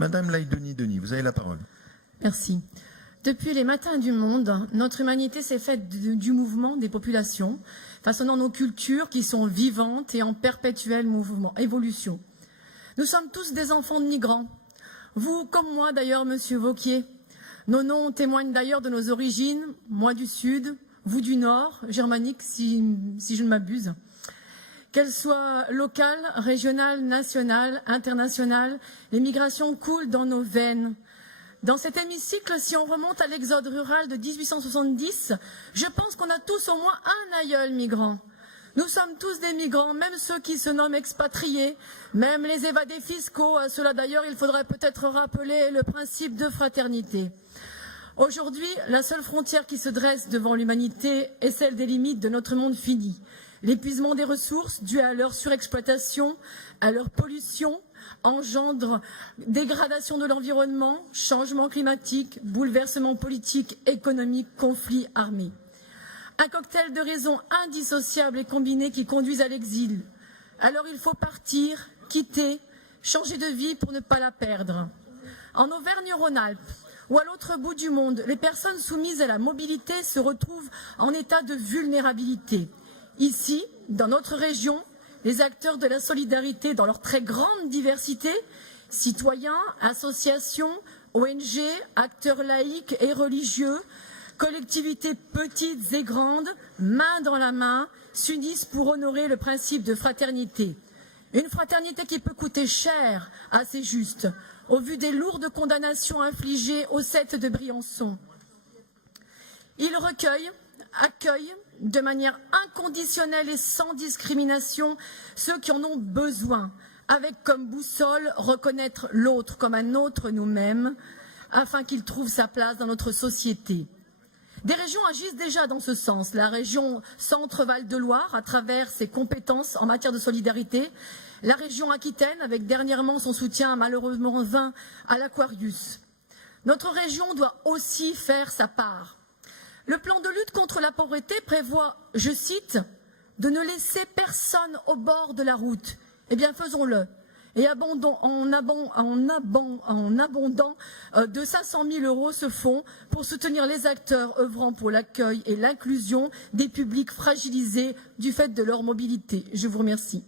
Madame Laïdeni-Denis, vous avez la parole. Merci. Depuis les matins du monde, notre humanité s'est faite du mouvement des populations, façonnant nos cultures qui sont vivantes et en perpétuel mouvement, évolution. Nous sommes tous des enfants de migrants. Vous, comme moi d'ailleurs, monsieur Wauquiez. Nos noms témoignent d'ailleurs de nos origines, moi du Sud, vous du Nord, germanique si je ne m'abuse. Qu'elles soient locales, régionales, nationales, internationales, les migrations coulent dans nos veines. Dans cet hémicycle, si on remonte à l'exode rural de 1870, je pense qu'on a tous au moins un aïeul migrant. Nous sommes tous des migrants, même ceux qui se nomment expatriés, même les évadés fiscaux. À cela d'ailleurs, il faudrait peut-être rappeler le principe de fraternité. Aujourd'hui, la seule frontière qui se dresse devant l'humanité est celle des limites de notre monde fini. L'épuisement des ressources dû à leur surexploitation, à leur pollution, engendre dégradation de l'environnement, changement climatique, bouleversement politique, économique, conflits armés. Un cocktail de raisons indissociables et combinées qui conduisent à l'exil. Alors il faut partir, quitter, changer de vie pour ne pas la perdre. En Auvergne-Rhône-Alpes, ou à l'autre bout du monde, les personnes soumises à la mobilité se retrouvent en état de vulnérabilité. Ici, dans notre région, les acteurs de la solidarité dans leur très grande diversité, citoyens, associations, ONG, acteurs laïcs et religieux, collectivités petites et grandes, main dans la main, s'unissent pour honorer le principe de fraternité. Une fraternité qui peut coûter cher à ses justes, au vu des lourdes condamnations infligées aux 7 de Briançon. Ils recueillent, accueillent de manière inconditionnelle et sans discrimination ceux qui en ont besoin, avec comme boussole reconnaître l'autre comme un autre nous-mêmes, afin qu'il trouve sa place dans notre société. Des régions agissent déjà dans ce sens. La région Centre-Val de Loire, à travers ses compétences en matière de solidarité, la région Aquitaine, avec dernièrement son soutien malheureusement vain à l'Aquarius. Notre région doit aussi faire sa part. Le plan de lutte contre la pauvreté prévoit, je cite, « de ne laisser personne au bord de la route ». Eh bien, faisons-le. Et en abondant de 500 000 € ce fonds pour soutenir les acteurs œuvrant pour l'accueil et l'inclusion des publics fragilisés du fait de leur mobilité. Je vous remercie.